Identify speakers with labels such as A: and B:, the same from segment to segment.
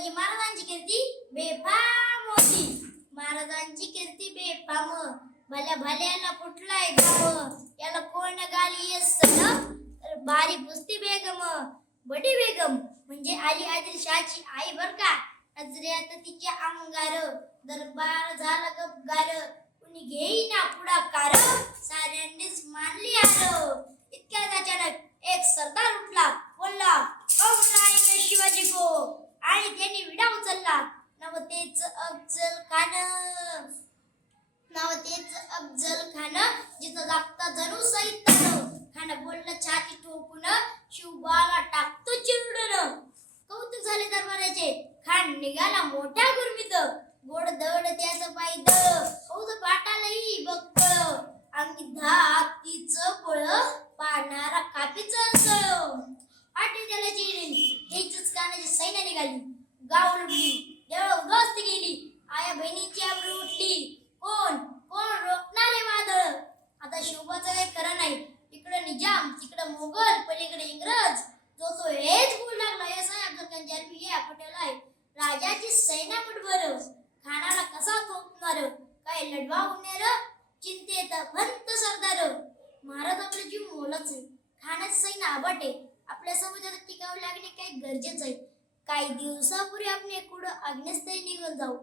A: शिवाजी महाराजांची कीर्ती बेफाम होती महाराजांची कीर्ती बेफाम. भल्या भल्याला फुटलाय गाव याला कोण गाली येस तर बारी पुस्ती बेगम. बडी बेगम. म्हणजे आली आदिल शाहची आई बर का? नजऱ्यात तिचे अंगार. दरबार झाला गपगार. कुणी घेईना पुढाकार साऱ्यांनीच मानली आर इतक्यात अचानक एक सरदार उठला बोलला "ओम नाईक शिवाजी को आणि त्यांनी विडा उचलला. नवतेच अफजल खान नवतेच अफजल खान जिथं जागता जणू सैतान खान बोललं छाती ठोकून शिवबाला टाकतो चिरडून. कौतुक झाले दरबाराचे. खान निघाला मोठ्या गुरमीत. गोड दड त्याच पायद हौद पाटालाही बघत अंगी धाकीच बळ पाहणारा कापीच सळ आठी त्याला चिडली हेच कानाची सैन्य निघाली गाव लुटली देवळ उद्ध्वस्त गेली. आया बहिणीची आपली उठली. कोण? कोण रोखणार हे वादळ? आता शिवबाचं काही खरं नाही. इकडं निजाम तिकडं मोगल पलीकडे इंग्रज. जो तो हेच बोलू लागला. या साहेब अब्दुल खान जलबी हे पटेल आहे. राजाची सैन्या मुठभर खानाला कसा थोपणार काय लढवा होणार चिंतेत भंत सरदार. महाराज आपले जीव मोलच आहे. खानाची सैन्य आबट आहे. आपल्या समाजात टिकावं लागणे काही गरजेचं आहे. काही दिवसापूर्वी आपण एकूण अग्नेस्थळी निघून जाऊ.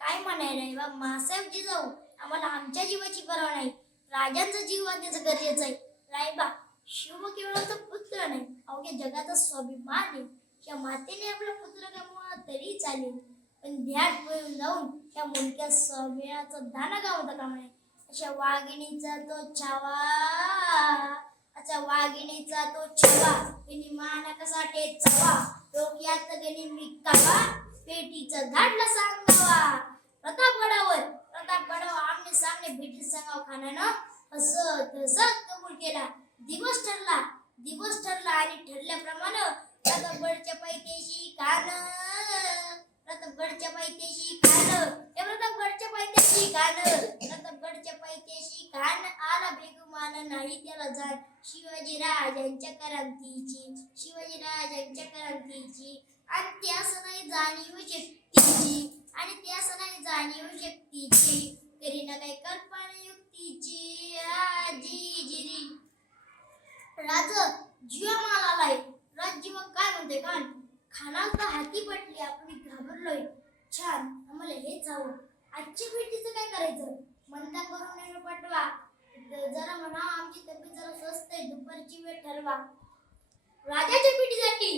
A: काय म्हणायला बा मासाहेब जी जाऊ. आम्हाला आमच्या जीवाची परवा नाही. राजांचा जीव वाचण्याचं गरजेचं आहे. रायबा शिव केवळ पुत्र नाही. अवघ्या जगाचा स्वाभिमान आहे. या मातेने आपला पुत्र गमवा तरी चालेल. पण ध्यान पळून जाऊन त्या मुलक्या सौम्याचा दाना गावता कामा नये. अशा वाघिणीचा तो छावा. अशा वाघिणीचा तो छवा तिने माना कसा टेचावा डोक्यात गणी मिकावा पेटीचा धाडला सांगावा. प्रतापगडावर प्रतापगडावर आमने सामने भेटी सांगाव खानानं. हसत हसत कबूल केला. दिवस ठरला दिवस ठरला आणि ठरल्याप्रमाणे प्रतापगडच्या पैतेशी खान प्रतापगडच्या पैतेशी कान हे प्रतापगडच्या पैतेशी खान प्रतापगडच्या पैतेशी कान आला बेगुमान नाही त्याला जाण. शिवाजी राजांच्या शिवाजीराजांच्या शिवाजी राजांच्या आणि ते असं नाही जाणीव शक्तीची आणि ते असं जाणीव शक्तीची. करीना काही कल्पना युक्तीची आजी जिरी. राज जीवा मालालाय राज्य मग काय म्हणते कान? खानाला हाती पडली आपण घाबरलोय. छान आम्हाला हेच हवं. आजच्या भेटीचं काय करायचं? म्हणता करून नाही पाठवा जरा म्हणा आमची तब्येत जरा स्वस्त आहे दुपारची वेळ ठरवा. राजाच्या भेटीसाठी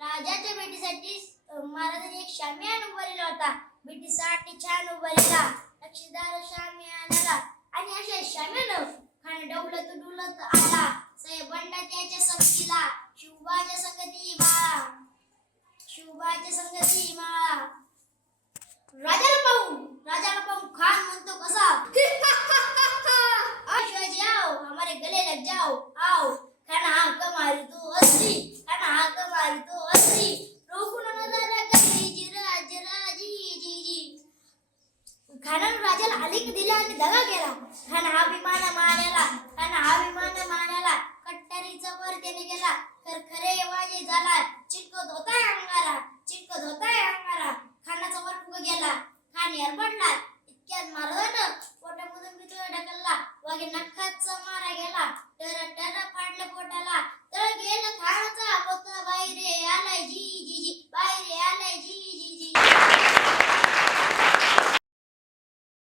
A: राजाच्या भेटीसाठी महाराजांनी एक शामियान उभारलेला होता. भेटीसाठी छान उभारलेला लक्षदार शामियानाला. आणि अशा शामियान खान डवलत डुलत आला. बंडा त्याच्या संगतीला. शिवबाच्या संगती माळा शिवबाच्या संगती माळा राजाला पाहून राजा खानानं राजाला अलिक दिला आणि दगा केला खान हा विमान मारला खान हा विमान मारला कट्टारीचा वर त्याने गेला. तर खरे वाजे झाला. चिटकत होताय अंगारा चिटकत होताय अंगारा. खानाचा वर फुग गेला. खान हरपडला इतक्यात मारलं पोटामधून मृत्यू ढकलला. वागे नखाचा मारा गेला.